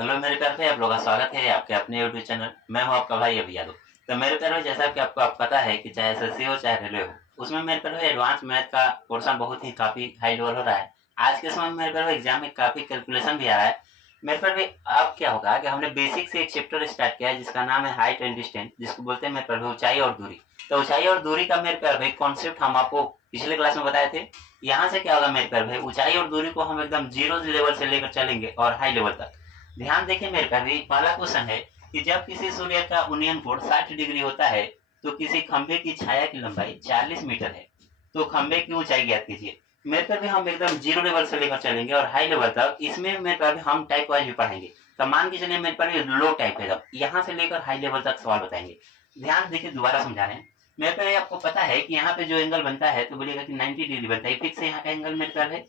Hello मेरे प्यारे भाई, आप लोगों का स्वागत है आपके अपने यूट्यूब चैनल। मैं हूं आपका भाई अभी यादव। तो मेरे प्यारे भाई, जैसा कि आपको पता है कि चाहे एसएससी हो चाहे रेलवे हो, उसमें मेरे प्यारे भाई एडवांस मैथ का पोर्शन बहुत ही काफ़ी हाई लेवल हो रहा है। आज के समय में मेरे प्यारे भाई एग्जाम में काफ़ी कैलकुलेशन भी आ रहा है। मेरे प्यारे भाई अब क्या होगा कि हमने बेसिक से एक चैप्टर स्टार्ट किया है जिसका नाम है हाइट एंड डिस्टेंस, जिसको बोलते हैं मेरे प्यारे भाई ऊंचाई और दूरी। तो ऊंचाई और दूरी का मेरे प्यारे भाई कॉन्सेप्ट हम आपको पिछले क्लास में बताए थे। यहाँ से क्या होगा मेरे प्यारे भाई, ऊंचाई और दूरी को हम एकदम जीरो लेवल से लेकर चलेंगे और हाई लेवल तक। ध्यान देखिए मेरे प्यारे, पहला क्वेश्चन है कि जब किसी सूर्य का उन्नयन कोण 60 डिग्री होता है तो किसी खंभे की छाया की लंबाई 40 मीटर है, तो खंभे की ऊंचाई ज्ञात कीजिए। मेरे प्यारे हम एकदम जीरो लेवल से लेकर चलेंगे और हाई लेवल तक। इसमें मेरे प्यारे हम टाइप वाइज भी पढ़ेंगे। तो मान के चलिए मेरे प्यारे लो टाइप है, जब यहाँ से लेकर हाई लेवल तक सवाल बताएंगे। ध्यान देखिए, दोबारा समझा रहे हैं। मेरे प्यारे आपको पता है कि यहाँ पे जो एंगल बनता है तो बोलिएगा कि 90 डिग्री बनता है, फिक्स है यहाँ का एंगल मेरे प्यारे।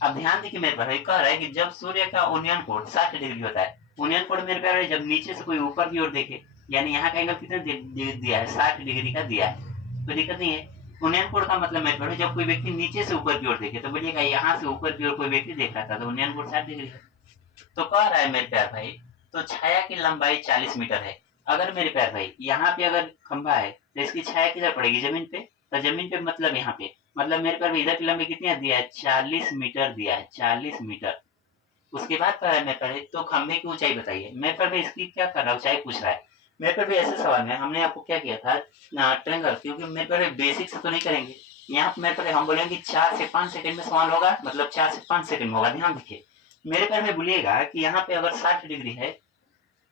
अब ध्यान देखिए मेरे प्यारे, कह रहा है कि जब सूर्य का उन्नयन कोण 60 डिग्री होता है। उन्नयन कोण मेरे प्यारे जब नीचे से कोई ऊपर की ओर देखे, यानी यहाँ का एंगल कितना दिया है, 60 डिग्री का दिया है, तो दिक्कत नहीं है। उन्नयन कोण का मतलब मेरे प्यारे जब कोई व्यक्ति नीचे से ऊपर की ओर देखे, तो बोलिएगा यहाँ से ऊपर की ओर कोई व्यक्ति देख रहा था तो उन्नयन कोण 60 डिग्री है। तो कह रहा है मेरे प्यार भाई, तो छाया की लंबाई 40 मीटर है। अगर मेरे प्यार भाई यहाँ पे अगर खंभा है तो इसकी छाया किधर पड़ेगी, जमीन पे। तो जमीन पे मतलब यहाँ पे, मतलब मेरे प्यार भाई इधर की लंबाई कितनी दिया है, 40 मीटर दिया है, 40 मीटर। उसके बाद कह रहा है मेरे प्यार भाई, तो खंभे की ऊंचाई बताइए। मेरे प्यार भाई इसकी क्या कर रहा है, ऊंचाई पूछ रहा है। मेरे प्यार भाई ऐसे सवाल में हमने आपको क्या किया था, ट्रेंगल, क्योंकि मेरे प्यार भाई बेसिक से तो नहीं करेंगे। यहाँ पे मेरे प्यार हम बोलेंगे 4 से 5 सेकंड में सवाल होगा, मतलब 4 से 5 सेकंड में होगा। ध्यान देखिए मेरे पैर में, बोलिएगा कि यहाँ पे अगर 60 डिग्री है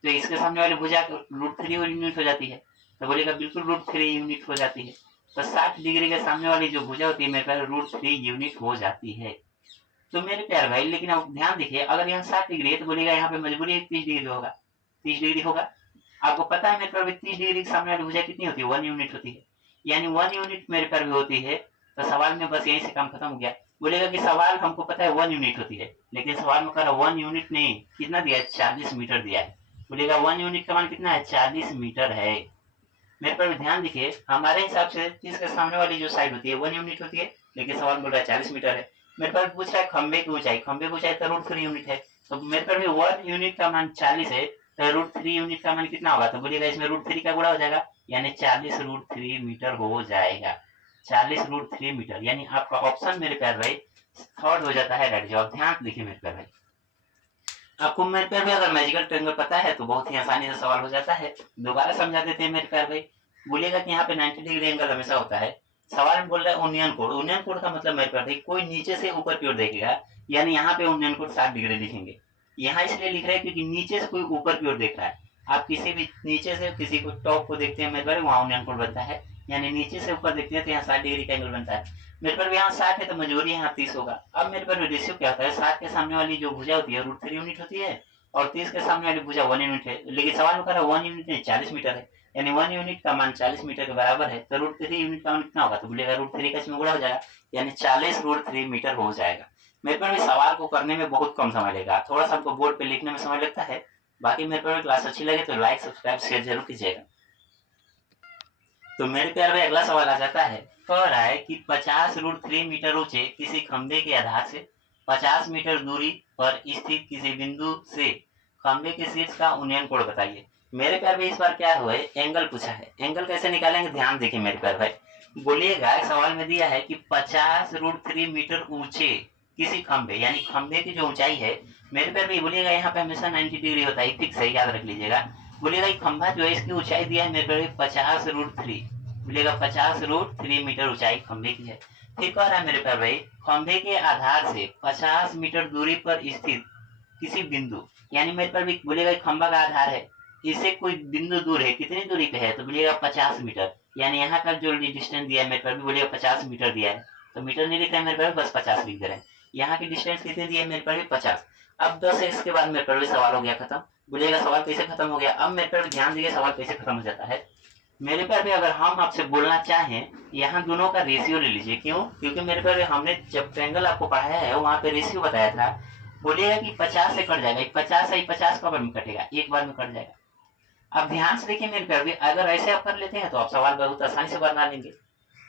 तो इसके सामने वाली भुजा √3 यूनिट हो जाती है। तो बोलिएगा बिल्कुल √3 यूनिट हो जाती है। तो 60 डिग्री के सामने वाली जो भुजा होती है मेरे पास √3 यूनिट हो जाती है। तो मेरे प्यार भाई, लेकिन अब ध्यान देखिए, अगर यहाँ 60 डिग्री है तो बोलिएगा यहाँ पे मजबूरी 30 डिग्री होगा, 30 डिग्री होगा। आपको पता है मेरे प्यार भाई 30 डिग्री के सामने वाली भुजा कितनी होती है, 1 यूनिट होती है। यानी 1 यूनिट मेरे प्यार भाई होती है। तो सवाल में बस यहीं से काम खत्म हो गया। बोलेगा कि सवाल हमको पता है 1 यूनिट होती है, लेकिन सवाल में कह रहा 1 यूनिट नहीं, कितना दिया है, 40 मीटर दिया है। बोलेगा 1 यूनिट का मान कितना है, 40 मीटर है। मेरे पर ध्यान देखिए, हमारे हिसाब से इसके सामने वाली जो साइड होती है 1 यूनिट होती है, लेकिन सवाल बोल रहा है 40 मीटर है। मेरे पर पूछ रहा है खंबे की ऊंचाई, खंबे की ऊंचाई तो √3 यूनिट है। तो मेरे पर भी 1 यूनिट का मान 40 है, तो √3 यूनिट का मान कितना होगा, तो बोलिएगा इसमें √3 का गुणा हो जाएगा, यानी 40 √3 मीटर हो जाएगा। 40 √3 मीटर, यानी आपका ऑप्शन मेरे प्यार भाई थर्ड हो जाता है राइट जवाब। ध्यान देखिए मेरे प्यार भाई, आपको मेरे प्यार भाई अगर मैजिकल ट्रायंगल पता है तो बहुत ही आसानी से सवाल हो जाता है। दोबारा समझा देते हैं मेरे प्यार भाई। बोलिएगा कि यहाँ पे 90 डिग्री एंगल हमेशा होता है। सवाल में बोल रहा है उन्नयन कोण, उन्नयन कोण का मतलब मेरे प्यार भाई कोई नीचे से ऊपर की ओर देखेगा, यानी यहाँ पे उन्नयन कोण 60 डिग्री लिखेंगे। यहाँ इसलिए लिख रहे हैं क्योंकि नीचे से कोई ऊपर की ओर देख रहा है। आप किसी भी नीचे से किसी को टॉप को देखते हैं मेरे प्यार, वहाँ उन्नयन कोण बनता है। यानी नीचे से ऊपर देखते हैं तो यहाँ 60 डिग्री का एंगल बनता है। मेरे पर यहाँ 60 है तो मजबूरी यहाँ 30 होगा। अब मेरे पर रेशियो क्या होता है, 60 के सामने वाली जो भुजा होती है √3 यूनिट होती है, और 30 के सामने वाली भुजा 1 यूनिट है। लेकिन सवाल में कह रहा है 1 यूनिट नहीं, 40 मीटर है, यानी 1 यूनिट का मान 40 मीटर के बराबर है। तो √3 यूनिट का मान कितना होगा, तो बोलिएगा √3 का इसमें गुणा हो जाएगा, यानी 40 √3 मीटर हो जाएगा। मेरे पर भी सवाल को करने में बहुत कम समय लगेगा, थोड़ा सा आपको बोर्ड पे लिखने में समय लगता है। बाकी मेरे पर क्लास अच्छी लगे तो लाइक सब्सक्राइब शेयर जरूर कीजिएगा। तो मेरे प्यार भाई अगला सवाल आ जाता है, कह रहा है कि 50 √3 मीटर ऊंचे किसी खंबे के आधार से 50 मीटर दूरी पर स्थित किसी बिंदु से खंबे के शीर्ष का उन्नयन कोण बताइए। मेरे प्यार भाई इस बार क्या हुआ है, एंगल पूछा है। एंगल कैसे निकालेंगे, ध्यान देखिए मेरे प्यार भाई। बोलिएगा सवाल में दिया है कि 50 √3 मीटर ऊंचे किसी खंबे, यानी खंबे की जो ऊंचाई है मेरे प्यार भाई, बोलिएगा यहाँ पे हमेशा 90 डिग्री होता है, फिक्स है, याद रख लीजिएगा। बोलिएगा खंभा जो है इसकी ऊंचाई दिया है मेरे प्यार भाई 50 √3, बोलिएगा 50 √3 मीटर ऊंचाई खंभे की है। फिर कह रहा है मेरे प्यार भाई, खंभे के आधार से 50 मीटर दूरी पर स्थित किसी बिंदु, यानी मेरे पर भी बोलेगा खंभा का आधार है, इससे कोई बिंदु दूर है, कितनी दूरी पे है, तो बोलिएगा 50 मीटर। यानी यहाँ का जो डिस्टेंस दिया है मेरे पर भी, बोलिएगा 50 मीटर दिया है, तो मीटर नहीं लिख रहे मेरे पर, बस 50 लिख दे रहे हैं। यहाँ की डिस्टेंस कितनी दी है मेरे पर भी, 50। अब 10 एक्स के बाद मेरे पर भी सवाल हो गया खत्म। बोलिएगा सवाल कैसे खत्म हो गया, अब मेरे पर ध्यान दीजिए सवाल कैसे खत्म हो जाता है। मेरे पर भी अगर हम आपसे बोलना चाहें, यहाँ दोनों का रेशियो ले लीजिए। क्यों, क्योंकि मेरे पर हमने जब ट्रायंगल आपको पढ़ाया है वहां पे रेशियो बताया था। बोलिएगा कि 50 से कट जाएगा, 50 से 50 कब में कटेगा, एक बार में कट जाएगा। अब ध्यान से देखिए मेरे प्यार, अगर ऐसे आप कर लेते हैं तो आप सवाल बहुत आसानी से बना लेंगे।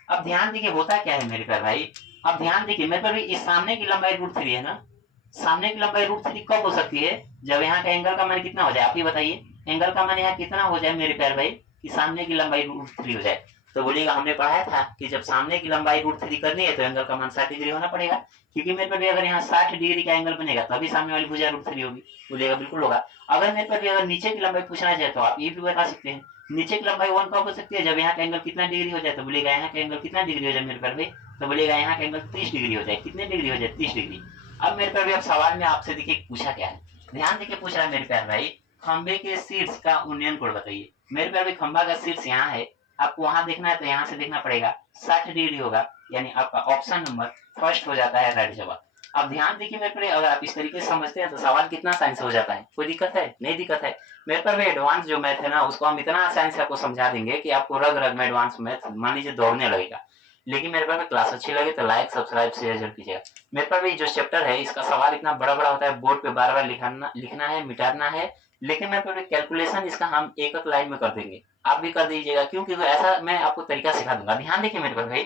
अब ध्यान देखिए होता क्या है मेरे प्यार भाई, अब ध्यान देखिए मेरे प्यार भाई, इस सामने की लंबाई √3 है ना, सामने की लंबाई √3 कब हो सकती है? जब यहाँ का एंगल का मान कितना हो जाए, आप ही बताइए। एंगल का मान यहाँ कितना हो जाए मेरे प्यारे भाई कि सामने की लंबाई √3 हो जाए। तो बोलिएगा हमने पढ़ाया था कि जब सामने की लंबाई √3 करनी है तो एंगल का मान 60 डिग्री होना पड़ेगा, क्योंकि मेरे पास अगर यहाँ 60 डिग्री का एंगल बनेगा तभी सामने वाली भुजा √3 होगी। बोलिएगा बिल्कुल होगा। अगर मेरे पास अगर नीचे की लंबाई पूछना चाहे तो आप ये भी बता सकते हैं, नीचे की लंबाई 1 कब हो सकती है? जब यहाँ का एंगल कितना डिग्री हो जाए। तो बोलिएगा यहाँ का एंगल कितना डिग्री हो जाए मेरे पास भाई? तो बोलिएगा यहाँ का एंगल 30 डिग्री हो जाए। कितने डिग्री हो जाए? 30 डिग्री। अब मेरे पास अब सवाल में आपसे देखिए पूछा क्या है, ध्यान देके पूछ रहा है मेरे प्यार भाई, खंबे के शीर्ष का उन्नयन कोण बताइए। मेरे प्यार भाई खंबा का शीर्ष यहाँ है, आपको वहां देखना है तो यहाँ से देखना पड़ेगा, 60 डिग्री होगा, यानी आपका ऑप्शन नंबर फर्स्ट हो जाता है राइट जवाब। अब ध्यान देखिए मेरे प्यारे, अगर आप इस तरीके से समझते हैं तो सवाल कितना आसानी से हो जाता है। कोई दिक्कत है? नहीं दिक्कत है। मेरे पर एडवांस जो मैथ है ना उसको हम इतना आसानी से आपको समझा देंगे कि आपको रग रग में एडवांस मैथ मान लीजिए दौड़ने लगेगा। लेकिन मेरे पास क्लास अच्छी लगे तो लाइक सब्सक्राइब शेयर जरूर कीजिएगा। मेरे पास भी जो चैप्टर है इसका सवाल इतना बड़ा बड़ा होता है, बोर्ड पे बार बार लिखना है, मिटाना है। लेकिन मेरे पास कैलकुलेशन इसका हम एक एक लाइन में कर देंगे, आप भी कर दीजिएगा, क्योंकि ऐसा मैं आपको तरीका सिखा दूंगा। ध्यान देखिए मेरे पास भाई,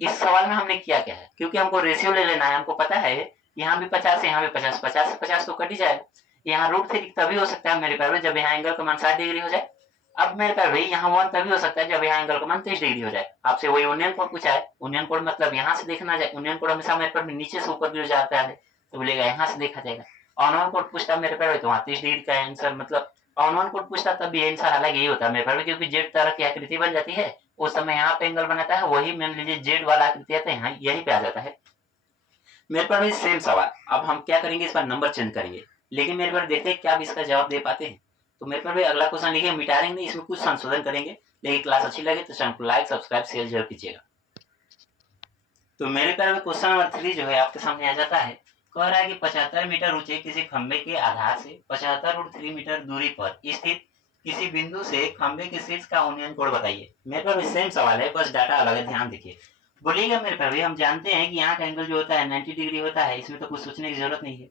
इस सवाल में हमने किया क्या है, क्योंकि हमको रेशियो ले लेना है, हमको पता है यहाँ भी 50 है, यहाँ भी 50, 50 से 50 तो कट ही जाए। यहाँ √3 तभी हो सकता है मेरे पास जब यहाँ एंगल का मान 60 डिग्री हो जाए। अब मेरे पास भाई यहाँ 1 तभी हो सकता है जब यहाँ एंगल का मान 30 डिग्री हो जाए। आपसे वही उन्नयन कोण पूछा है, उन्नयन कोण मतलब यहाँ से देखना जाए, उन्नयन कोण हमेशा मेरे पास नीचे से ऊपर भी जाता है, तो बोलेगा यहाँ से देखा जाएगा। अनवन कोण पूछता मेरे पास तो वहाँ 30 डिग्री का आंसर, मतलब अनवन कोण पूछता तब भी आंसर हालांकि यही होता है मेरे पास, क्योंकि जेड तरह की आकृति बन जाती है उस समय यहाँ पे एंगल बनाता है, वही मान लीजिए जेड वाला आकृति आता है यहाँ यहीं पे आ जाता है। मेरे पास भी सेम सवाल, अब हम क्या करेंगे इस पर नंबर चेंज करेंगे, लेकिन मेरे पास देखते हैं क्या आप इसका जवाब दे पाते हैं। तो मेरे पास भी अगला क्वेश्चन लिखिए, मिटा देंगे इसमें कुछ संशोधन करेंगे। लेकिन क्लास अच्छी लगे तो चैनल को लाइक सब्सक्राइब शेयर जरूर कीजिएगा। तो मेरे पास क्वेश्चन नंबर 3 जो है आपके सामने आ जाता है, कह रहा है कि 75 मीटर ऊंचे किसी खंबे के आधार से 75√3 मीटर दूरी पर स्थित किसी बिंदु से खंबे के शीर्ष का उन्नयन कोण बताइए। मेरे पास सेम सवाल है, बस डाटा अलग है, ध्यान देखिए। बोलिएगा मेरे पास हम जानते हैं कि यहाँ का एंगल जो होता है 90 डिग्री होता है, इसमें तो कुछ सोचने की जरूरत नहीं है।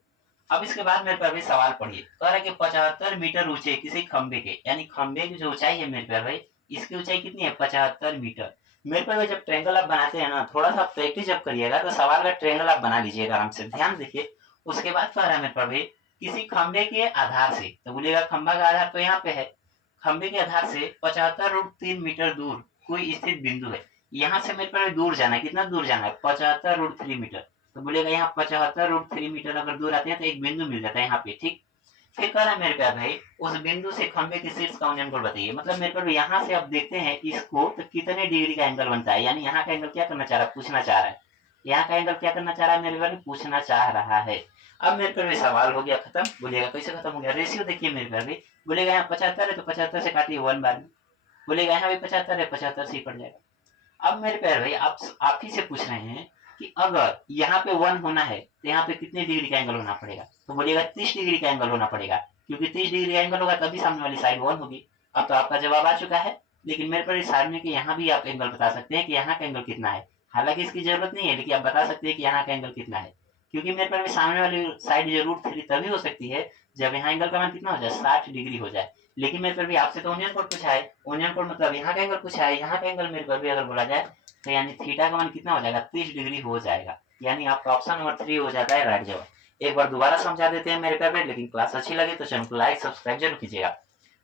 अब इसके बाद मेरे पास सवाल पढ़िए, कह रहा है कि 75 मीटर ऊंचे किसी खंबे के, यानी खंबे की जो ऊंचाई है मेरे पास भाई, इसकी ऊंचाई कितनी है? 75 मीटर। मेरे पास जब ट्रेंगल आप बनाते हैं ना, थोड़ा सा प्रैक्टिस जब करिएगा तो सवाल का ट्रेंगल आप बना लीजिएगा आराम से। ध्यान देखिए, उसके बाद कह रहा है मेरे पास भाई किसी खंबे के आधार से, तो बोलिएगा खंबा का आधार तो यहाँ पे है, खंबे के आधार से 75√3 मीटर दूर कोई स्थित बिंदु है। यहाँ से मेरे पास दूर जाना है, कितना दूर जाना है? 75√3 मीटर। तो बोलेगा यहाँ 75√3 मीटर अगर दूर आते हैं तो एक बिंदु मिल जाता है यहाँ पे, ठीक। फिर कह रहा है मेरे प्यार भाई उस बिंदु से खंबे के शीर्ष का उन्नयन कोण बताइए। मतलब मेरे पास यहाँ से आप देखते हैं इसको तो कितने डिग्री का एंगल बनता है, यानी यहाँ का एंगल क्या करना चाह रहा है? पूछना चाह रहा है। यहाँ का एंगल क्या करना चाह रहा है मेरे प्यार? पूछना चाह रहा है। अब मेरे प्यार सवाल हो गया खत्म। बोलेगा कैसे खत्म हो गया? रेशियो देखिए मेरे प्यार भाई, बोलेगा यहाँ 75 है तो 75 से काटिए 1 बार में, बोलेगा यहाँ भी 75 है, 75 से ही पड़ जाएगा। अब मेरे प्यार भाई आप ही से पूछ रहे हैं कि अगर यहाँ पे 1 होना है तो यहाँ पे कितने डिग्री का एंगल होना पड़ेगा? तो बोलिएगा 30 डिग्री का एंगल होना पड़ेगा, क्योंकि 30 डिग्री का एंगल होगा तभी सामने वाली साइड 1 होगी। अब तो आपका जवाब आ चुका है। लेकिन मेरे पर सामने के यहाँ भी आप एंगल बता सकते हैं कि यहाँ का एंगल कितना है। हालांकि इसकी जरूरत नहीं है, लेकिन आप बता सकते हैं कि यहाँ का एंगल कितना है, क्योंकि मेरे पर सामने वाली साइड जो √3 तभी हो सकती है जब यहाँ एंगल का मान कितना हो जाए? 60 डिग्री हो जाए। लेकिन मेरे पर भी आपसे तो उन्नयन कोण पूछा है, उन्नयन कोण मतलब यहाँ का एंगल पूछा है, यहाँ का एंगल मेरे पर भी अगर बोला जाए तो यानी थीटा का मान कितना हो जाएगा? 30 डिग्री हो जाएगा। यानी आपका ऑप्शन नंबर 3 हो जाता है राइट जवाब। एक बार दोबारा समझा देते हैं मेरे प्यारे, लेकिन क्लास अच्छी लगी तो चैनल को लाइक सब्सक्राइब जरूर कीजिएगा।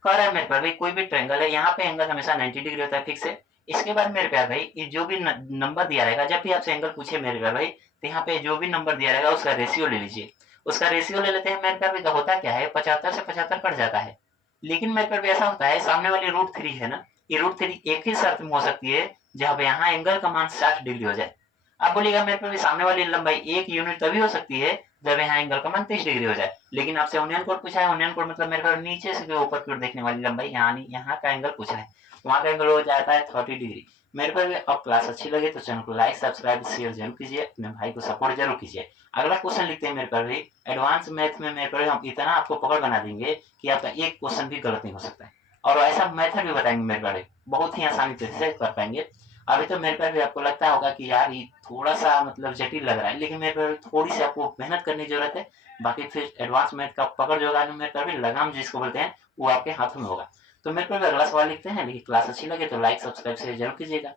कह रहा है मेरे प्यारे कोई भी ट्रायंगल है, यहाँ पे एंगल हमेशा 90 डिग्री होता है, ठीक से। इसके बाद मेरे प्यारे भाई ये जो भी नंबर दिया रहेगा, जब भी आपसे एंगल पूछे मेरे प्यारे भाई, तो यहाँ पे जो भी नंबर दिया रहेगा उसका रेशियो ले लीजिए। उसका रेशियो ले लेते हैं मेरे प्यारे भाई, होता क्या है 75 से 75 कट जाता है। लेकिन मेरे प्यारे ऐसा होता है सामने वाली √3 है ना, ये √3 एक ही शर्त में हो सकती है जब यहाँ एंगल का मान 60 डिग्री हो जाए। अब बोलिएगा मेरे पे भी सामने वाली लंबाई 1 यूनिट तभी हो सकती है जब यहाँ एंगल का मान 30 डिग्री हो जाए। लेकिन आपसे उन्नयन कोण पूछा है, उन्नयन कोण मतलब मेरे को नीचे से ऊपर की ओर देखने वाली लंबाई, यानी यहाँ का एंगल पूछा है, वहाँ का एंगल हो जाता है 30 डिग्री। मेरे पर अब क्लास अच्छी लगे तो चैनल को लाइक सब्सक्राइब शेयर जरूर कीजिए, अपने भाई को सपोर्ट जरूर कीजिए। अगला क्वेश्चन लिखते हैं मेरे पर भी, एडवांस मैथ में मेरे पर हम इतना आपको पकड़ बना देंगे कि आपका एक क्वेश्चन भी गलत नहीं हो सकता है, और ऐसा मेथड भी बताएंगे मेरे पर, बहुत ही आसानी से कर पाएंगे। अभी तो मेरे पर भी आपको लगता होगा कि यार ये थोड़ा सा मतलब जटिल लग रहा है, लेकिन मेरे पर थोड़ी सी आपको मेहनत करने की जरूरत है। बाकी फिर एडवांस मैथ का पकड़ जो होगा मेरे पर भी, लगाम जिसको बोलते हैं, वो आपके हाथों में होगा। तो मेरे पर भी अगला सवाल लिखते हैं, लेकिन क्लास अच्छी लगे तो लाइक सब्सक्राइब शेयर जरूर कीजिएगा।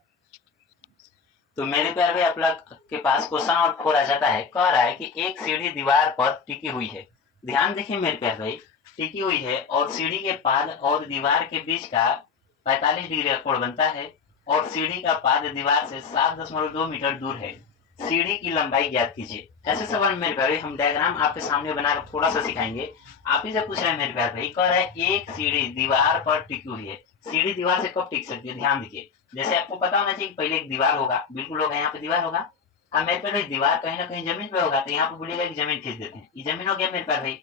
तो मेरे प्यारे भाई आप लोग के पास क्वेश्चन और 4 आ जाता है, कह रहा है कि एक सीढ़ी दीवार पर टिकी हुई है। ध्यान देखिए मेरे प्यारे भाई, टिकी हुई है और सीढ़ी के पाद और दीवार के बीच का 45 डिग्री का कोण बनता है और सीढ़ी का पाद दीवार से 7.2 मीटर दूर है। सीढ़ी की लंबाई ज्ञात कीजिए। ऐसे सवाल मेरे प्यारे हम डायग्राम आपके सामने बनाकर थोड़ा सा सिखाएंगे। आप ही से पूछ रहे हैं मेरे प्यारे भाई, कह रहा है एक सीढ़ी दीवार पर टिकी हुई है। सीढ़ी दीवार से कब टिक सकती है? ध्यान देखिए, जैसे आपको पता होना चाहिए पहले एक दीवार होगा, बिल्कुल होगा, यहाँ पे दीवार होगा। अब मेरे प्यारे दीवार कहीं ना कहीं जमीन पे होगा, तो यहाँ पे बोलिएगा कि जमीन खींच देते हैं, ये जमीन हो गया मेरे प्यारे भाई।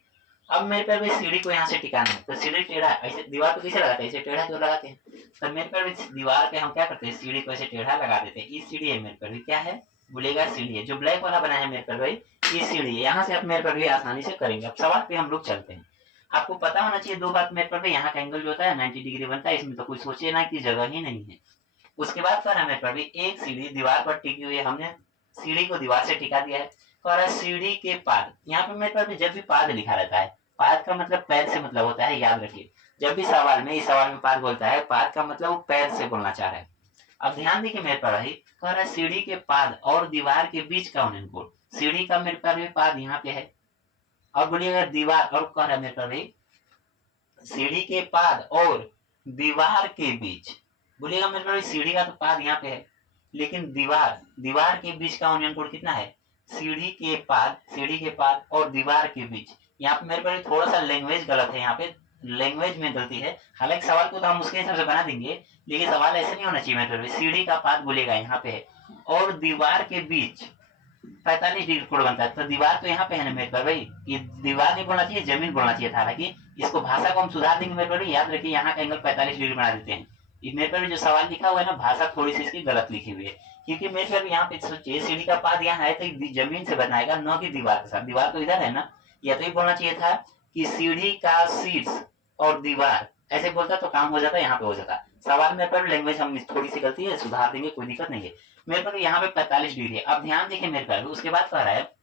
अब मेरे प्यारे भाई सीढ़ी को यहाँ से टिकाना है, तो सीढ़ी टेढ़ा ऐसे दीवार को कैसे लगाते हैं? ऐसे टेढ़ा क्यों लगाते हैं? तो मेरे प्यारे भाई दीवार पे हम क्या करते हैं? सीढ़ी को ऐसे टेढ़ा लगा देते हैं। ये सीढ़ी है मेरे प्यारे भाई, क्या है? बोलेगा सीढ़ी है। जो ब्लैक वाला बना है मेरे प्यारे भाई, ये सीढ़ी है। यहाँ से आप मेरे प्यारे भाई आसानी से करेंगे। अब सवाल पे हम लोग चलते हैं। आपको पता होना चाहिए दो बात मेरे प्यारे भाई, यहाँ का एंगल जो होता है 90 डिग्री बनता है, इसमें तो कोई सोचे ना कि जगह ही नहीं है। उसके बाद कह रहा है मेरे प्यारे भाई, एक सीढ़ी दीवार पर टिकी हुई है। हमने सीढ़ी को दीवार से टिका दिया है। कह रहा है सीढ़ी के पाद, यहाँ पे मेरे प्यारे भाई जब भी पाद लिखा रहता है, पाद का मतलब पैर से मतलब होता है, याद रखिए। जब भी सवाल में, इस सवाल में पाद बोलता है, पाद का मतलब वो पैर से बोलना चाह रहा है। अब ध्यान देखिए मेरे प्यारे भाई, कह रहा है सीढ़ी के पाद और दीवार के बीच का उन्नयन कोण। सीढ़ी का मेरे प्यारे भाई पाद यहाँ पे है, और बोलिएगा दीवार, और कह रहा है मेरे प्यारे भाई सीढ़ी के पाद और दीवार के बीच। बोलिएगा मेरे प्यारे भाई सीढ़ी का तो पाद यहाँ पे है, लेकिन दीवार के बीच का उन्नयन कोण कितना है? सीढ़ी के पाद और दीवार के बीच। यहाँ पे मेरे प्यारे थोड़ा सा लैंग्वेज गलत है, यहाँ पे लैंग्वेज में गलती है। हालांकि सवाल को तो हम उसके हिसाब से बना देंगे, लेकिन सवाल ऐसे नहीं होना चाहिए मेरे प्यारे। सीढ़ी का पाद बोलेगा यहाँ पे है और दीवार के बीच 45 डिग्री कोण बनता है। तो दीवार तो यहाँ पे है ना मेरे भाई, ये दीवार नहीं बोलना चाहिए, जमीन बोलना चाहिए था। हालांकि इसको भाषा को हम सुधार देंगे मेरे भाई, याद रखिए यहाँ का एंगल 45 डिग्री बना देते हैं। ये मेरे पर जो सवाल लिखा हुआ है ना, भाषा थोड़ी सी इसकी गलत लिखी हुई है, क्योंकि मेरे पर यहाँ पे सोचिए सीढ़ी का पाद यहाँ है तो जमीन से बनाएगा, न कि दीवार के साथ। दीवार तो इधर है ना, या तो ये बोलना चाहिए था कि सीढ़ी का शीर्ष और दीवार, ऐसे बोलता तो काम हो जाता, यहाँ पे हो जाता। सवाल मेरे पर लैंग्वेज हम थोड़ी सी गलती है, सुधार देंगे, कोई दिक्कत नहीं है। मेरे पर यहाँ पे 45 डिग्री है। अब ध्यान देखिए मेरे पर, उसके बाद कह रहा है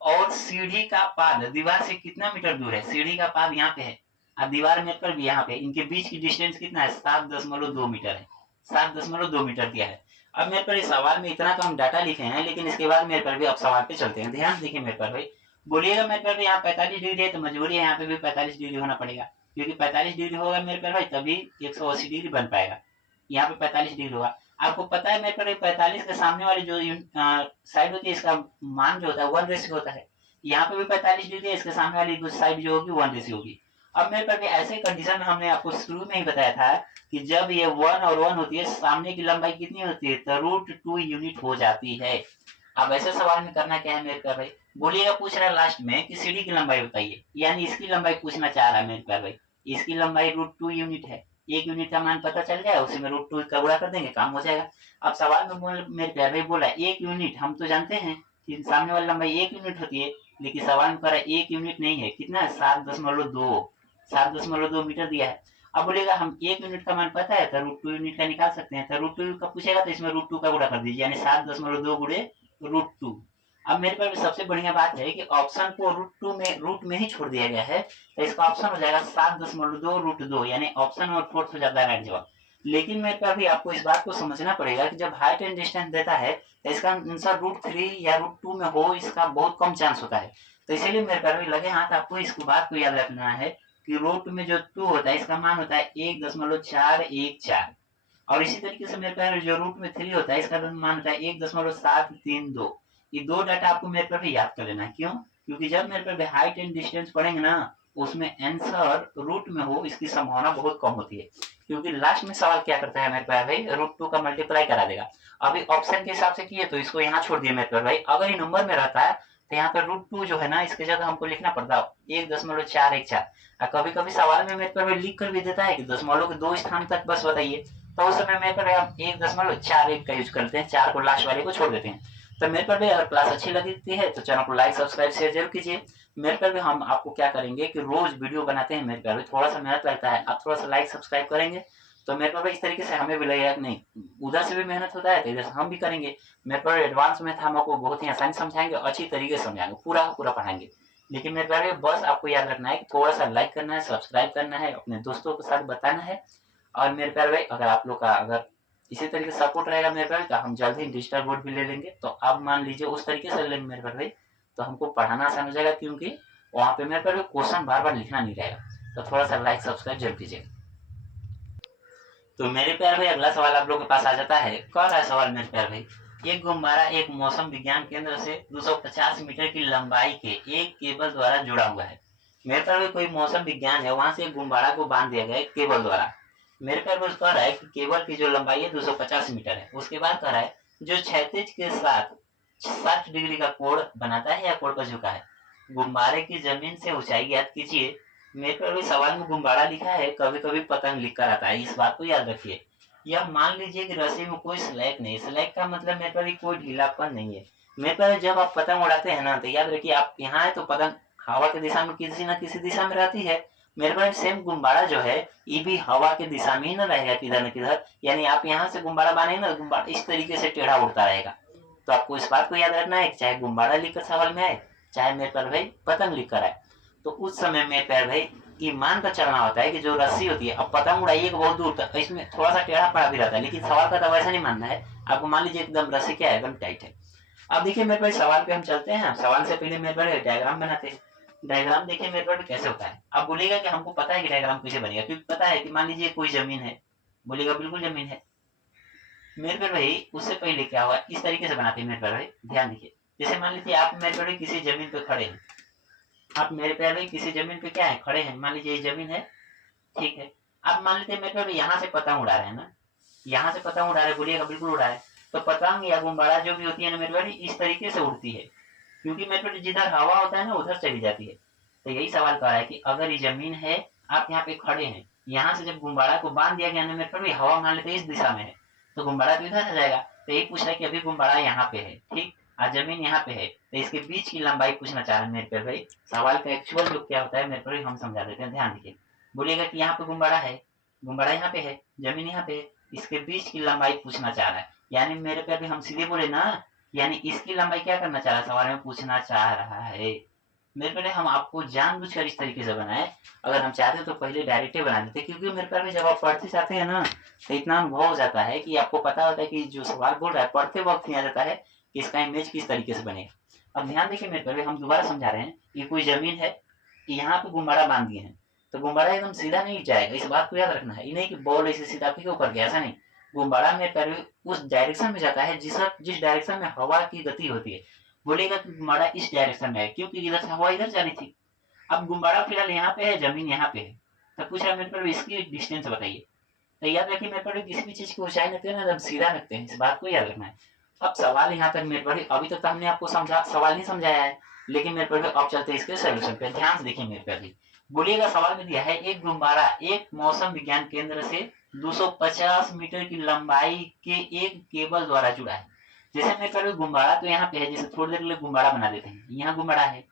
और सीढ़ी का पाद दीवार से कितना मीटर दूर है? सीढ़ी का पाद यहाँ पे है, अब दीवार मेरे पर भी यहाँ पे, इनके बीच की डिस्टेंस कितना है? 7.2 मीटर है। 7.2 मीटर दिया है। अब मेरे पर इस सवाल में इतना कम डाटा लिखे हैं, लेकिन इसके बाद मेरे पर भी अब सवाल पे चलते हैं। ध्यान देखिए मेरे पर भाई, बोलिएगा मेरे पर भी यहाँ 45 डिग्री है, तो मजबूरी है यहाँ पे भी 45 डिग्री होना पड़ेगा, क्योंकि 45 डिग्री होगा मेरे पर भाई तभी 180 डिग्री बन पाएगा। यहाँ पे 45 डिग्री होगा। आपको पता है मेरे पर 45 के सामने वाली जो साइड होती है, इसका मान जो होता है 1 होता है। यहाँ पे भी 45 डिग्री है, इसके सामने वाली साइड जो होगी 1 होगी। अब मेरे पर भी ऐसे कंडीशन में हमने आपको शुरू में ही बताया था कि जब ये 1 और 1 होती है, सामने की लंबाई कितनी होती है? तो √2 यूनिट हो जाती है। अब ऐसे सवाल में करना क्या है मेरे प्यार भाई? बोलिएगा पूछ रहा है लास्ट में कि सीढ़ी की लंबाई बताइए, यानी इसकी लंबाई पूछना चाह रहा है मेरे प्यार भाई। इसकी लंबाई √2 यूनिट है। 1 यूनिट का मान पता चल जाए, उसी में √2 का गुणा कर देंगे, काम हो जाएगा। अब सवाल में मेरे प्यार भाई बोला 1 यूनिट, हम तो जानते हैं कि सामने वाली लंबाई 1 यूनिट होती है, लेकिन सवाल में कह 1 यूनिट नहीं है, कितना है? 7.2 मीटर दिया है। अब बोलेगा हम 1 यूनिट का मान पता है, तो √2 यूनिट का निकाल सकते हैं। तो √2 का पूछेगा तो इसमें √2 का गुणा कर दीजिए, यानी 7.2 गुणे √2। अब मेरे पास सबसे बढ़िया बात है कि ऑप्शन को रूट में ही छोड़ दिया गया है, तो इसका ऑप्शन हो जाएगा 7.2 यानी ऑप्शन और फोर्थ हो जाता है राइट जवाब। लेकिन मेरे पास भी आपको इस बात को समझना पड़ेगा कि जब हाइट एंड डिस्टेंस देता है, तो इसका आंसर √3 या √2 में हो, इसका बहुत कम चांस होता है। तो इसीलिए मेरे पास भी लगे हाथ आपको इसको बात को याद रखना है कि रूट में जो 2 होता है, इसका मान होता है 1.414, और इसी तरीके से मेरे पास जो रूट में 3 होता है, इसका मान होता है 1.732। ये दो डाटा आपको मेरे पर भी याद कर लेना है। क्यों? क्योंकि जब मेरे पर हाइट एंड डिस्टेंस पढ़ेंगे ना, उसमें आंसर रूट में हो, इसकी संभावना बहुत कम होती है, क्योंकि लास्ट में सवाल क्या करता है मेरे पास भाई, √2 का मल्टीप्लाई करा देगा। अभी ऑप्शन के हिसाब से किए तो इसको यहाँ छोड़ दिए मेरे पास भाई। अगर ये नंबर में रहता है तो यहाँ पर √2 जो है ना, इसकी जगह हमको लिखना पड़ता है 1.414। कभी कभी सवाल में मेरे पर लिख कर भी देता है कि दशमलव के 2 स्थान तक बस बताइए, तो उस समय मेरे पर हम 1.41 का यूज करते हैं, 4 को लास्ट वाले को छोड़ देते हैं। तो मेरे पर भी अगर क्लास अच्छी लगती है तो चैनल को लाइक सब्सक्राइब शेयर जरूर कीजिए। मेरे पर भी हम आपको क्या करेंगे कि रोज वीडियो बनाते हैं, मेरे पर भी थोड़ा सा मेहनत लगता है, आप थोड़ा सा लाइक सब्सक्राइब करेंगे तो मेरे पर भी इस तरीके से हमें भी लगेगा नहीं, उधर से भी मेहनत होता है तो इधर से हम भी करेंगे। मेरे पर एडवांस में था, हम आपको बहुत ही आसानी समझाएंगे, अच्छी तरीके से समझाएंगे, पूरा पूरा पढ़ाएंगे। लेकिन मेरे पर बस आपको याद रखना है कि थोड़ा सा लाइक करना है, सब्सक्राइब करना है, अपने दोस्तों के साथ बताना है। और मेरे प्यारे भाई, अगर आप लोग का अगर इसी तरीके से सपोर्ट रहेगा मेरे पास तो हम जल्द ही डिजिटल बोर्ड भी ले लेंगे। तो अब मान लीजिए उस तरीके से लेंगे मेरे पास भाई, तो हमको पढ़ाना आसान हो जाएगा, क्योंकि वहाँ पे मेरे पास क्वेश्चन बार बार लिखना नहीं रहेगा। तो थोड़ा सा लाइक सब्सक्राइब जरूर कीजिए। तो मेरे प्यार भाई अगला सवाल आप लोग के पास आ जाता है। कह रहा है सवाल मेरे प्यार भाई, एक गुब्बारा एक मौसम विज्ञान केंद्र से 250 मीटर की लंबाई के एक केबल द्वारा जुड़ा हुआ है। मेरे प्यार भाई कोई मौसम विज्ञान है, वहां से एक गुब्बारा को बांध दिया गया है केबल द्वारा। मेरे प्यार भाई कह रहा है कि केबल की जो लंबाई है 250 मीटर है। उसके बाद कह रहा है जो क्षैतिज के साथ 60 डिग्री का कोण बनाता है या कोण पर झुका है। गुब्बारे की जमीन से ऊंचाई ज्ञात कीजिए। मेरे पर भी सवाल में गुब्बारा लिखा है, कभी कभी पतंग लिख कर आता है, इस बात को याद रखिए। यह मान लीजिए कि रस्सी में कोई स्लैक नहीं, स्लैक का मतलब मेरे पर कोई ढीलापन नहीं है। मेरे पर जब आप पतंग उड़ाते हैं ना, तो याद रखिए आप यहाँ है तो पतंग हवा की दिशा में किसी न किसी दिशा में रहती है। मेरे पास सेम गुब्बारा जो है ये भी हवा की दिशा में ही ना रहेगा, किधर न किधर। यानी आप यहाँ से गुब्बारा बांधेंगे ना, गुब्बारा इस तरीके से टेढ़ा उड़ता रहेगा। तो आपको इस बात को याद रखना है, चाहे गुब्बारा लिखकर सवाल में आए, चाहे मेरे पर भाई पतंग लिख कर आए, तो उस समय मेरे पर भाई ईमान का चलना होता है कि जो रस्सी होती है, अब पतंग उड़ाइएगा बहुत दूर तक, इसमें थोड़ा सा टेढ़ा पड़ा भी रहता है, लेकिन सवाल का तो वैसा नहीं मानना है आपको। मान लीजिए एकदम रस्सी क्या है, एकदम टाइट है। अब देखिए मेरे पास सवाल पे हम चलते हैं। सवाल से पहले मेरे पास डायग्राम बनाते हैं। डायग्राम देखिए मेरे पास कैसे होता है। आप बोलेगा कि हमको पता है कि डायग्राम कैसे बनेगा, क्योंकि पता है कि मान लीजिए कोई जमीन है, बोलेगा बिल्कुल जमीन है। मेरे पर भाई उससे पहले क्या हुआ, इस तरीके से बनाते हैं मेरे पर भाई, ध्यान दीजिए। जैसे मान लीजिए आप मेरे पर किसी जमीन पे खड़े हैं, आप मेरे प्यार भाई किसी जमीन पे क्या है, खड़े हैं। मान लीजिए ये जमीन है, ठीक है। अब मान लेते हैं मेरे प्यार भाई यहाँ से पतंग उड़ा रहे हैं ना, यहाँ से पतंग उड़ा रहे, बोलिएगा बिल्कुल उड़ा है। तो पतंग या गुब्बारा जो भी होती है ना मेरे प्यार, इस तरीके से उड़ती है, क्योंकि मेरे प्यार जिधर हवा होता है ना उधर चली जाती है। तो यही सवाल कर रहा है कि अगर ये जमीन है, आप यहाँ पे खड़े हैं, यहाँ से जब गुब्बारा को बांध दिया गया ना मेरे प्यार, हवा मान लेते इस दिशा में है, तो गुब्बारा तो इधर आ जाएगा। तो यही पूछ रहा है कि अभी गुब्बारा यहाँ पे है, ठीक, आज जमीन यहाँ पे है, तो इसके बीच की लंबाई पूछना चाह रहे हैं मेरे प्यार भाई। सवाल का एक्चुअल जो क्या होता है मेरे प्यार हम समझा देते हैं, ध्यान दीजिए। बोलिएगा कि यहाँ पे गुब्बारा है, गुब्बारा यहाँ पे है, जमीन यहाँ पे है, इसके बीच की लंबाई पूछना चाह रहा है। यानी मेरे प्यार भी हम सीधे बोले ना, यानी इसकी लंबाई क्या करना चाह रहा है, सवाल में पूछना चाह रहा है। मेरे पहले हम आपको जानबूझकर इस तरीके से बनाए। अगर हम चाहते तो पहले डायरेक्ट बना देते, क्योंकि मेरे प्यार जब आप पढ़ते जाते हैं ना, तो इतना अनुभव हो जाता है कि आपको पता होता है कि जो सवाल बोल रहा है पढ़ते वक्त ही आ जाता है कि इसका इमेज किस तरीके से बनेगा। अब ध्यान देखिए मेरे पहले हम दोबारा समझा रहे हैं। ये कोई जमीन है, यहाँ पे गुब्बारा बांध दिए हैं, तो गुब्बारा एकदम सीधा नहीं जाएगा, इस बात को याद रखना है। ये नहीं कि बॉल ऐसे सीधा आपके ऊपर गया, ऐसा नहीं। गुब्बारा में पहले उस डायरेक्शन में जाता है जिस डायरेक्शन में हवा की गति होती है। बोलेगा कि गुब्बारा इस डायरेक्शन में है, क्योंकि इधर से हवा इधर जानी थी। अब गुब्बारा फिलहाल यहाँ पे है, जमीन यहाँ पे है, तो पूछ रहा मेरे पर इसकी डिस्टेंस बताइए। तो याद रखिए मेरे पर किसी भी चीज की ऊंचाई रखते हैं ना, जब सीधा रखते हैं, इस बात को याद रखना है। अब सवाल यहाँ तक मेरे पर, अभी तक तो हमने आपको समझा सवाल नहीं समझाया है, लेकिन मेरे पर अब चलते हैं इसके सोल्यूशन पे। ध्यान से देखिए मेरे पर, बोलिएगा सवाल में दिया है एक गुब्बारा एक मौसम विज्ञान केंद्र से 250 मीटर की लंबाई के एक केबल द्वारा जुड़ा है। जैसे मेरे पर गुब्बारा तो यहाँ पे है, जैसे थोड़ी देर के लिए गुब्बारा बना देते हैं, यहाँ गुब्बारा है।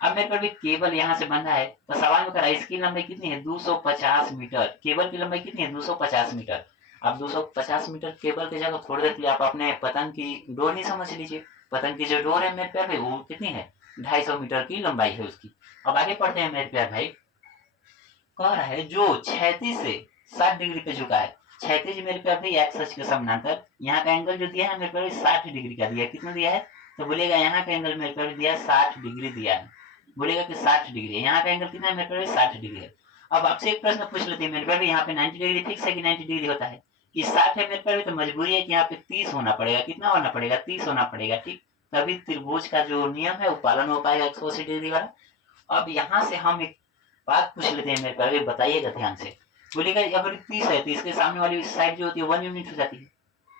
अब मेरे पर केबल यहाँ से बंधा है, तो सवाल में करा इसकी लंबाई कितनी है, 250 मीटर। केबल की लंबाई कितनी है, 250 मीटर। अब 250 मीटर केबल की जगह थोड़ी देर के लिए आप अपने पतंग की डोर नहीं समझ लीजिए। पतंग की जो डोर है मेरे प्यार भाई, वो कितनी है, 250 मीटर की लंबाई है उसकी। अब आगे पढ़ते हैं मेरे प्यार भाई। कह रहा है जो क्षैतिज से 60 डिग्री पे झुका है। क्षैतिज मेरे प्यार भाई एक्स अक्ष के समानांतर, यहाँ का एंगल जो दिया है मेरे प्यार 60 डिग्री का दिया है। कितना दिया है, तो बोलेगा यहाँ का एंगल मेरे प्यार दिया 60 डिग्री दिया है। बोलेगा कि 60 डिग्री है, यहाँ का एंगल कितना है मेरे प्यार 60 डिग्री है। अब आपसे एक प्रश्न पूछ लेते हैं मेरे प्यार, यहाँ पे 90 डिग्री फिक्स है कि 90 डिग्री होता है, कि 60 है मेरे प्यार, तो मजबूरी है कि यहाँ पे 30 होना पड़ेगा। कितना होना पड़ेगा, 30 होना पड़ेगा, ठीक। तभी त्रिभुज का जो नियम है वो पालन हो पाएगा 180 डिग्री वाला। अब यहाँ से हम एक बात पूछ लेते हैं मेरे प्यारे, बताइएगा ध्यान से। बोलेगा अगर 30 है तो इसके सामने वाली साइड जो होती है 1 यूनिट हो जाती है।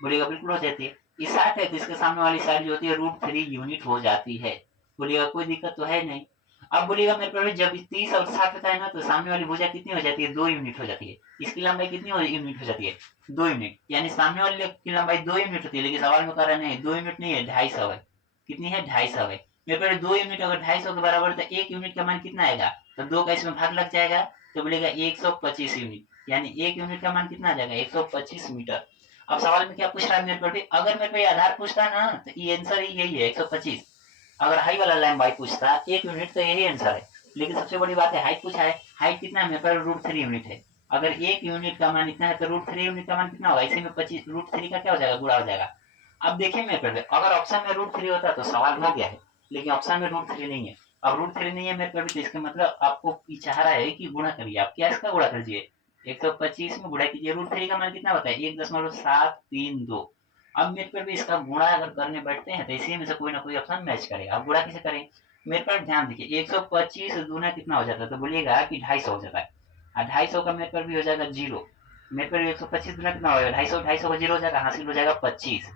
बोलेगा बिल्कुल हो जाती है। ये 60 है तो इसके सामने वाली साइड जो होती है √3 यूनिट हो जाती है। बोलेगा कोई दिक्कत तो है नहीं। अब बोलेगा मेरे प्यारे जब 30 और 60 होता है ना, तो सामने वाली भुजा कितनी हो जाती है, 2 यूनिट हो जाती है। इसकी लंबाई कितनी यूनिट हो जाती है, 2 यूनिट। यानी सामने वाले की लंबाई 2 यूनिट होती है, लेकिन सवाल में कह रहा नहीं 2 यूनिट नहीं है, 250 है। कितनी है, 250 है। मेरे प्यारे 2 यूनिट अगर 250 के बराबर है, तो 1 यूनिट का मान कितना आएगा, तो 2 का इसमें भाग लग जाएगा, तो बोलेगा 125 यूनिट। यानी 1 यूनिट का मान कितना आ जाएगा, 125 मीटर। अब सवाल में क्या पूछ रहा है मेरे पे, अगर मेरे पे आधार पूछता ना, तो ये आंसर यही है 125। अगर हाई वाला लंबाई पूछता 1 यूनिट, तो यही आंसर है। लेकिन सबसे बड़ी बात है हाइट पूछा है। हाइट कितना है मेरे पे, √3 यूनिट है। अगर 1 यूनिट का मान इतना है तो रूट 3 यूनिट का मान कितना होगा, इसी में 25 रूट 3 का क्या हो जाएगा, गुणा हो जाएगा। अब देखिए मेरे पे, अगर ऑप्शन में रूट 3 होता तो सवाल हो गया है, लेकिन ऑप्शन में रूट 3 नहीं है। अब रूट 3 नहीं है मेरे पे, तो इसका मतलब आपको चाह रहा है कि गुणा करिए। आप क्या इसका गुणा कीजिए, 125 में गुणा कीजिए। रूट 3 का मान कितना होता है, 1.732। अब मेरे पे भी इसका गुणा अगर करने बैठते हैं तो इसी में से कोई ना कोई ऑप्शन मैच करेगा। अब गुणा कैसे करें, मेरे पर ध्यान दीजिए, 125 दूना कितना हो जाता है, तो बोलिएगा कि 250 हो जाता है। और 250 का मेरे पर भी हो जाएगा जीरो। मेरे पर 125 दूना कितना होगा, 250, 250 का जीरो हो जाएगा, हासिल हो जाएगा 25।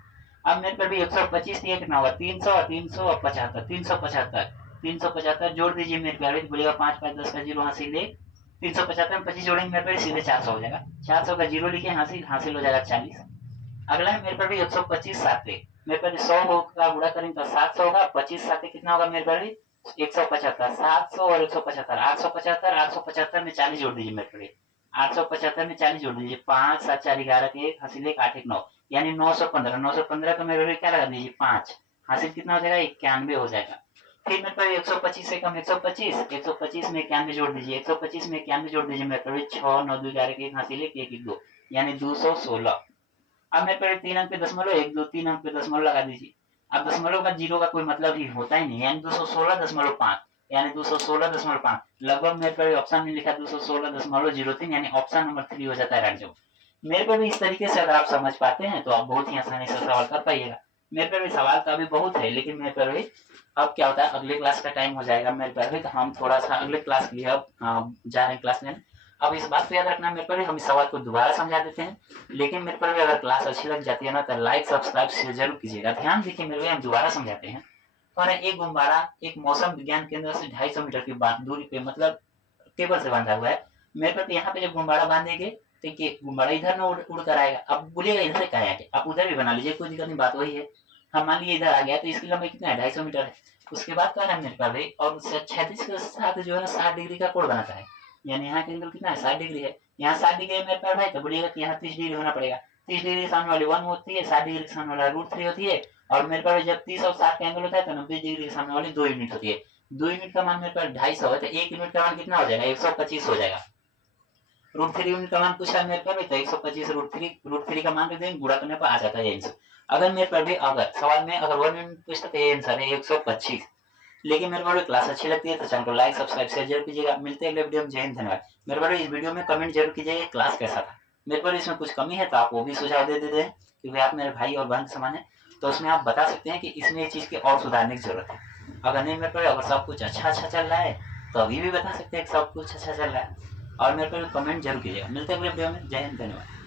अब मेरे पर भी 125 दिया कितना होगा, 300, 375, 375, 375 जोड़ दीजिए मेरे प्यारे, बोलिएगा 5 5 10 का जीरो हासिल एक, 375 में 25 जोड़ेंगे मेरे पे सीधे 400 हो जाएगा। 400 का जीरो लिखे, हासिल हासिल हो जाएगा 40। अगला है मेरे पर भी 125 साते, मेरे पर 100 का गुणा करेंगे तो 700 होगा, 25 साते कितना होगा मेरे पर भी 175, 700 और 175, 875, 875 में 40 जोड़ दीजिए मेरे पर, 875 में 40 जोड़ दीजिए, 5 7 4 11 के 1 हासिल 1 8 1 9, यानी 915, 915 का मेरे क्या लगा दीजिए 5, हासिल कितना हो जाएगा 91 हो जाएगा। फिर मेरे पर 125 से कम 125, 125 में 91 जोड़ दीजिए, 125 में 91 जोड़ दीजिए मेरे पर 6 9 2 11 के 1 हासिल 1 1 2, यानी 216। अब मेरे पे 3 अंक पे दशमलव 1 2 3 अंक पे दशमलव लगा दीजिए। अब दशमलव का जीरो का कोई मतलब ही होता ही नहीं, यानी 216.5, यानी 216.5 लगभग मेरे पे ऑप्शन में लिखा 216.03, यानी ऑप्शन नंबर 3 हो जाता है राइट जवाब। मेरे पे भी इस तरीके से अगर आप समझ पाते हैं तो आप बहुत ही आसानी से सवाल कर पाइएगा। मेरे पे भी सवाल तो अभी बहुत है, लेकिन मेरे पे भी अब क्या होता है, अगले क्लास का टाइम हो जाएगा मेरे पे भी, तो हम थोड़ा सा अगले क्लास के लिए अब जा रहे हैं क्लास लेने। अब इस बात को याद रखना, मेरे पर हम इस सवाल को दोबारा समझा देते हैं, लेकिन मेरे पर भी अगर क्लास अच्छी लग जाती है ना तो लाइक सब्सक्राइब शेयर जरूर कीजिएगा। ध्यान देखिए मेरे हम दोबारा समझाते हैं। और एक गुब्बारा एक मौसम विज्ञान केंद्र से 250 मीटर की दूरी पे मतलब टेबल से बांधा हुआ है। मेरे पर यहाँ पे जब गुब्बारा बांधेंगे तो गुब्बारा इधर ना उड़ कर आएगा। अब बोलिएगा इधर क्या है, आप उधर भी बना लीजिए, कोई दिक्कत नहीं, बात वही है। हम मान लीजिए इधर आ गया तो इसकी लंबाई कितना है 250 मीटर है। उसके बाद क्या है मेरे पास भाई, और क्षैतिज के साथ जो है ना 60 डिग्री का कोण बनाता है, यानी यहाँ का एंगल कितना है 60 डिग्री है। यहाँ 60 डिग्री मेरे पास भाई, तो बोलिएगा कि यहाँ 30 डिग्री होना पड़ेगा। 30 डिग्री के सामने वाली 1 होती है, 60 डिग्री के सामने वाला √3 होती है। और मेरे पास जब 30 और 60 का एंगल होता है तो 90 डिग्री के सामने वाली 2 यूनिट होती है। 2 यूनिट का मान मेरे पास 250 है, तो 1 यूनिट का मान कितना हो जाएगा 125 हो जाएगा। √3 यूनिट का मान पूछा मेरे पर, तो 125 √3 का मान देंगे, गुणा करने पर आ जाता है आंसर। अगर मेरे पर भी अगर सवाल में अगर 1 यूनिट पूछता तो ये आंसर है 125। लेकिन मेरे को क्लास अच्छी लगती है तो चैनल को लाइक सब्सक्राइब शेयर जरूर कीजिएगा। मिलते हैं अगले वीडियो में। जय हिंद, धन्यवाद। मेरे पर इस वीडियो में कमेंट जरूर कीजिएगा क्लास कैसा था। मेरे पर इसमें कुछ कमी है तो आप वो भी सुझाव दे देते हैं, क्योंकि आप मेरे भाई और बहन समान है, तो उसमें आप बता सकते हैं कि इसमें ये चीज़ की और सुधारने की जरूरत है। अगर नहीं मेरे पर अगर सब कुछ अच्छा चल रहा है तो अभी भी बता सकते हैं कि सब कुछ अच्छा चल रहा है, और मेरे पर कमेंट जरूर कीजिएगा। मिलते हैं अगले वीडियो में। जय हिंद, धन्यवाद।